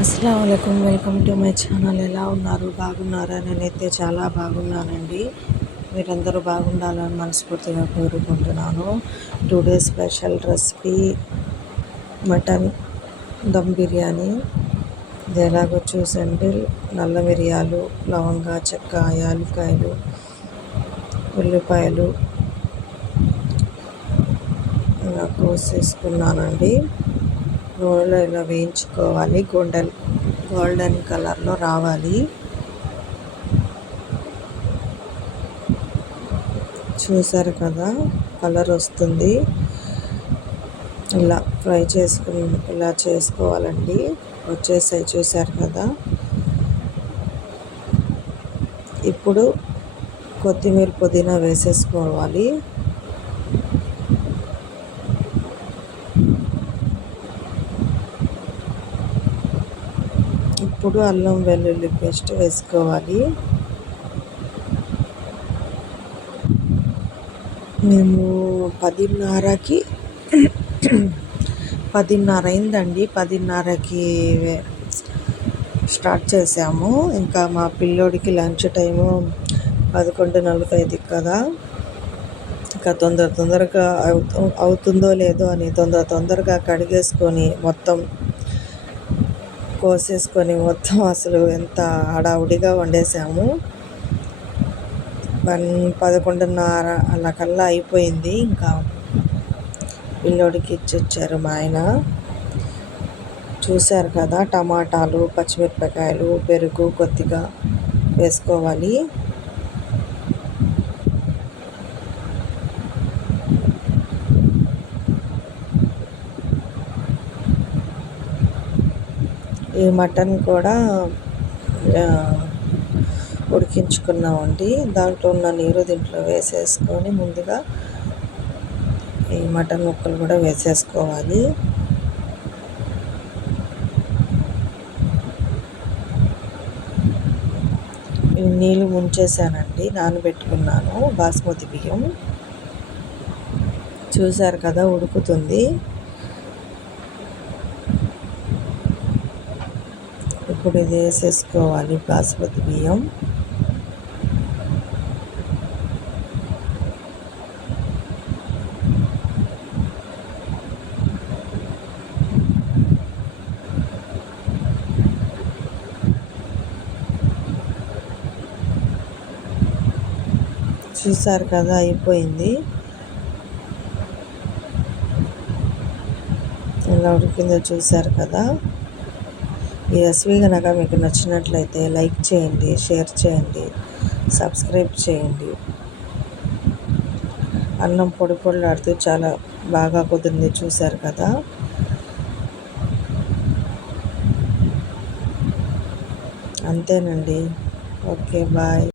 అస్సలాము అలైకుం, welcome to my channel. ఎలా ఉన్నారు? బాగున్నారా? నేనైతే చాలా బాగున్నానండి. మీరందరూ బాగుండాలని మనస్ఫూర్తిగా కోరుకుంటున్నాను. Today special recipe mutton dum biryani. ఇది ఎలాగో చూసండి. నల్ల మిరియాలు, లవంగా, చెక్క, యాలక్కాయలు, ఉల్లిపాయలు ఇలా కోసేసుకున్నానండి. నూనెలో ఇలా వేయించుకోవాలి. గోల్డెన్ కలర్లో రావాలి. చూసారు కదా, కలర్ వస్తుంది. ఇలా ఫ్రై ఇలా చేసుకోవాలండి. వచ్చేసాయి, చూసారు కదా. ఇప్పుడు కొత్తిమీర, పుదీనా వేసేసుకోవాలి. ఇప్పుడు అల్లం వెల్లుల్లి పేస్ట్ వేసుకోవాలి. మేము 10:30కి 10:30 అయిందండి. 10:30కి స్టార్ట్ చేసాము. ఇంకా మా పిల్లోడికి లంచ్ టైము 11:45 కదా. ఇంకా తొందరగా అవుతుందో లేదో అని తొందరగా కడిగేసుకొని మొత్తం కోసేసుకొని మొత్తం అసలు ఎంత హడావుడిగా వండేసాము. 11:30 అలా కల్లా అయిపోయింది. ఇంకా పిల్లోడికి ఇచ్చొచ్చారు మా ఆయన. చూశారు కదా, టమాటాలు, పచ్చిమిరపకాయలు, పెరుగు కొద్దిగా వేసుకోవాలి. ఈ మటన్ కూడా ఉడికించుకున్నామండి. దాంట్లో ఉన్న నీరు దీంట్లో వేసేసుకొని ముందుగా ఈ మటన్ ముక్కలు కూడా వేసేసుకోవాలి. నీళ్ళు ముంచేసానండి, నానబెట్టుకున్నాను బాస్మతి బియ్యం. చూసారు కదా, ఉడుకుతుంది. ఇప్పుడు ఇది వేసేసుకోవాలి బాస్మతి బియ్యం. చూసారు కదా, అయిపోయింది. ఎలా ఉడికిందో చూసారు కదా. ఈ రెసిపీ కనుక మీకు నచ్చినట్లయితే లైక్ చేయండి, షేర్ చేయండి, సబ్స్క్రైబ్ చేయండి. అన్నం పొడి పొడిలాడుతూ చాలా బాగా కుదిరింది. చూసారు కదా. అంతేనండి. Okay, bye.